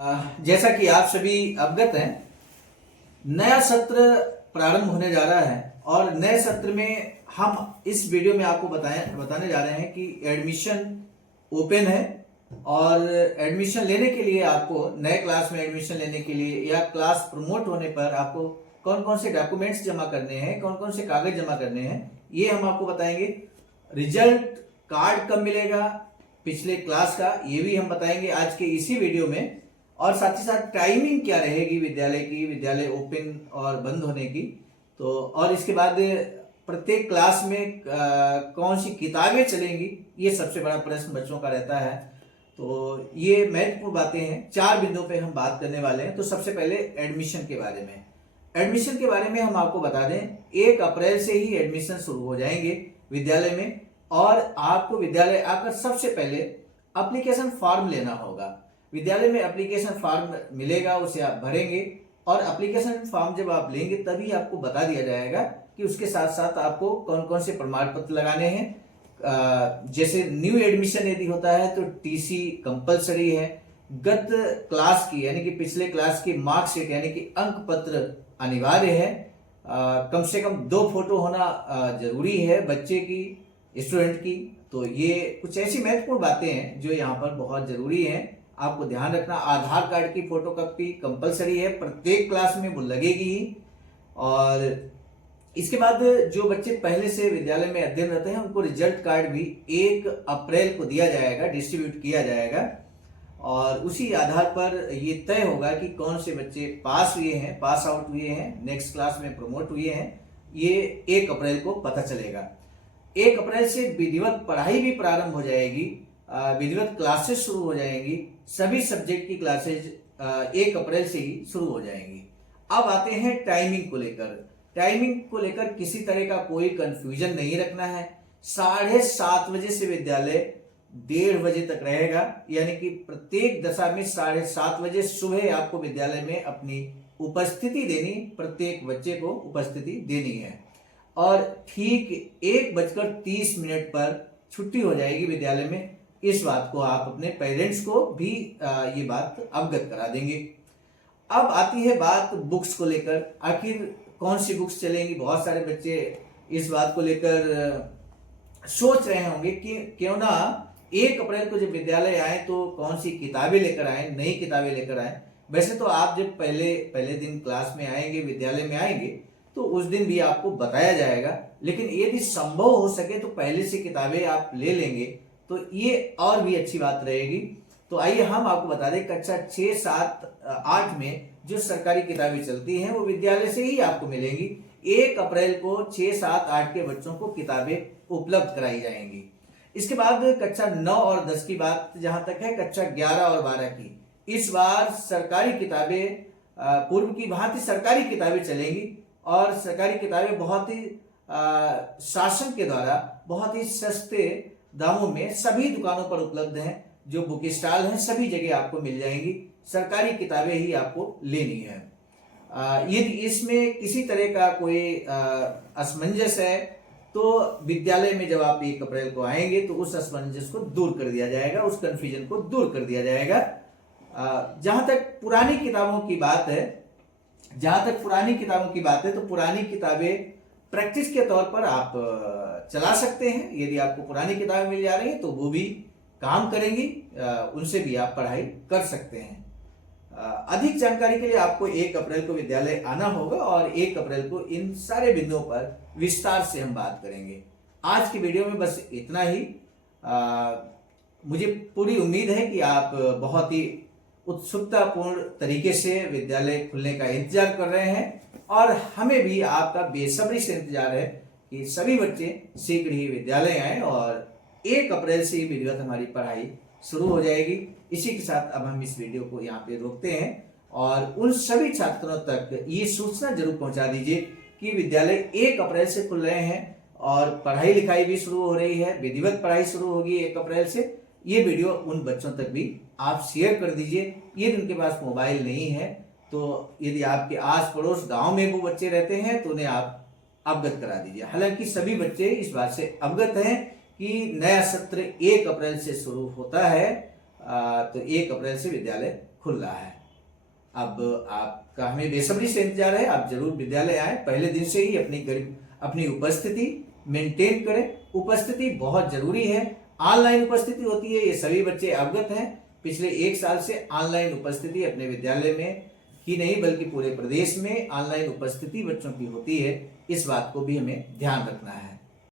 जैसा कि आप सभी अवगत हैं, नया सत्र प्रारंभ होने जा रहा है और नए सत्र में हम इस वीडियो में आपको बताने जा रहे हैं कि एडमिशन ओपन है और एडमिशन लेने के लिए आपको नए क्लास में एडमिशन लेने के लिए या क्लास प्रमोट होने पर आपको कौन कौन से डॉक्यूमेंट्स जमा करने हैं, कौन कौन से कागज जमा करने हैं, ये हम आपको बताएंगे। रिजल्ट कार्ड कब मिलेगा पिछले क्लास का, ये भी हम बताएंगे आज के इसी वीडियो में। और साथ ही साथ टाइमिंग क्या रहेगी विद्यालय ओपन और बंद होने की। तो और इसके बाद प्रत्येक क्लास में कौन सी किताबें चलेंगी, ये सबसे बड़ा प्रश्न बच्चों का रहता है। तो ये महत्वपूर्ण बातें हैं, 4 बिंदुओं पे हम बात करने वाले हैं। तो सबसे पहले एडमिशन के बारे में। एडमिशन के बारे में हम आपको बता दें, 1 अप्रैल से ही एडमिशन शुरू हो जाएंगे विद्यालय में और आपको विद्यालय आकर सबसे पहले एप्लीकेशन फॉर्म लेना होगा। विद्यालय में एप्लीकेशन फॉर्म मिलेगा, उसे आप भरेंगे और एप्लीकेशन फॉर्म जब आप लेंगे तभी आपको बता दिया जाएगा कि उसके साथ साथ आपको कौन कौन से प्रमाण पत्र लगाने हैं। जैसे न्यू एडमिशन यदि होता है तो टीसी कंपलसरी है, गत क्लास की यानी कि पिछले क्लास की मार्कशीट यानी कि अंक पत्र अनिवार्य है, कम से कम 2 फोटो होना जरूरी है बच्चे की, स्टूडेंट की। तो ये कुछ ऐसी महत्वपूर्ण बातें हैं जो यहाँ पर बहुत जरूरी हैं, आपको ध्यान रखना। आधार कार्ड की फोटोकॉपी कंपलसरी है, प्रत्येक क्लास में वो लगेगी ही। और इसके बाद जो बच्चे पहले से विद्यालय में अध्ययनरत हैं उनको रिजल्ट कार्ड भी 1 अप्रैल को दिया जाएगा, डिस्ट्रीब्यूट किया जाएगा और उसी आधार पर ये तय होगा कि कौन से बच्चे पास हुए हैं, पास आउट हुए हैं, नेक्स्ट क्लास में प्रमोट हुए हैं। ये 1 अप्रैल को पता चलेगा। 1 अप्रैल से विधिवत पढ़ाई भी प्रारंभ हो जाएगी, विधिवत क्लासेस शुरू हो जाएंगी, सभी सब्जेक्ट की क्लासेज 1 अप्रैल से ही शुरू हो जाएंगी। अब आते हैं टाइमिंग को लेकर। टाइमिंग को लेकर किसी तरह का कोई कंफ्यूजन नहीं रखना है। 7:30 बजे से विद्यालय 1:30 बजे तक रहेगा, यानी कि प्रत्येक दशा में 7:30 बजे सुबह आपको विद्यालय में अपनी उपस्थिति देनी, प्रत्येक बच्चे को उपस्थिति देनी है और ठीक 1:30 पर छुट्टी हो जाएगी विद्यालय में। इस बात को आप अपने पेरेंट्स को भी ये बात अवगत करा देंगे। अब आती है बात बुक्स को लेकर, आखिर कौन सी बुक्स चलेंगी। बहुत सारे बच्चे इस बात को लेकर सोच रहे होंगे कि क्यों ना 1 अप्रैल को जब विद्यालय आए तो कौन सी किताबें लेकर आए, नई किताबें लेकर आए। वैसे तो आप जब पहले दिन क्लास में आएंगे, विद्यालय में आएंगे तो उस दिन भी आपको बताया जाएगा, लेकिन यदि संभव हो सके तो पहले से किताबें आप ले लेंगे तो ये और भी अच्छी बात रहेगी। तो आइए हम आपको बता दें, कक्षा 6, 7, 8 में जो सरकारी किताबें चलती हैं वो विद्यालय से ही आपको मिलेंगी। 1 अप्रैल को 6, 7, 8 के बच्चों को किताबें उपलब्ध कराई जाएंगी। इसके बाद कक्षा 9 और 10 की बात जहां तक है, कक्षा 11 और 12 की इस बार सरकारी किताबें पूर्व की भांति सरकारी किताबें चलेंगी और सरकारी किताबें बहुत ही शासन के द्वारा बहुत ही सस्ते दामों में सभी दुकानों पर उपलब्ध हैं। जो बुक स्टॉल हैं सभी जगह आपको मिल जाएंगी, सरकारी किताबें ही आपको लेनी है। यदि इसमें किसी तरह का कोई असमंजस है तो विद्यालय में जब आप 1 अप्रैल को आएंगे तो उस असमंजस को दूर कर दिया जाएगा, उस कंफ्यूजन को दूर कर दिया जाएगा। जहां तक पुरानी किताबों की बात है, तो पुरानी किताबें प्रैक्टिस के तौर पर आप चला सकते हैं। यदि आपको पुरानी किताबें मिल जा रही है तो वो भी काम करेंगी, उनसे भी आप पढ़ाई कर सकते हैं। अधिक जानकारी के लिए आपको 1 अप्रैल को विद्यालय आना होगा और 1 अप्रैल को इन सारे बिंदुओं पर विस्तार से हम बात करेंगे। आज की वीडियो में बस इतना ही। मुझे पूरी उम्मीद है कि आप बहुत ही उत्सुकतापूर्ण तरीके से विद्यालय खुलने का इंतजार कर रहे हैं और हमें भी आपका बेसब्री से इंतजार है कि सभी बच्चे शीघ्र ही विद्यालय आए और 1 अप्रैल से ही विधिवत हमारी पढ़ाई शुरू हो जाएगी। इसी के साथ अब हम इस वीडियो को यहाँ पे रोकते हैं और उन सभी छात्रों तक ये सूचना जरूर पहुंचा दीजिए कि विद्यालय 1 अप्रैल से खुल रहे हैं और पढ़ाई लिखाई भी शुरू हो रही है, विधिवत पढ़ाई शुरू होगी 1 अप्रैल से। ये वीडियो उन बच्चों तक भी आप शेयर कर दीजिए। यदि उनके पास मोबाइल नहीं है तो यदि आपके आस पड़ोस गांव में वो बच्चे रहते हैं तो उन्हें आप अवगत करा दीजिए। हालांकि सभी बच्चे इस बात से अवगत हैं कि नया सत्र 1 अप्रैल से शुरू होता है, तो 1 अप्रैल से विद्यालय खुल रहा है। अब आपका हमें बेसब्री से इंतजार है, आप जरूर विद्यालय आए। पहले दिन से ही अपनी उपस्थिति मेंटेन करें। उपस्थिति बहुत जरूरी है। ऑनलाइन उपस्थिति होती है, ये सभी बच्चे अवगत हैं। पिछले 1 साल से ऑनलाइन उपस्थिति अपने विद्यालय में ही नहीं बल्कि पूरे प्रदेश में ऑनलाइन उपस्थिति बच्चों की होती है। इस बात को भी हमें ध्यान रखना है।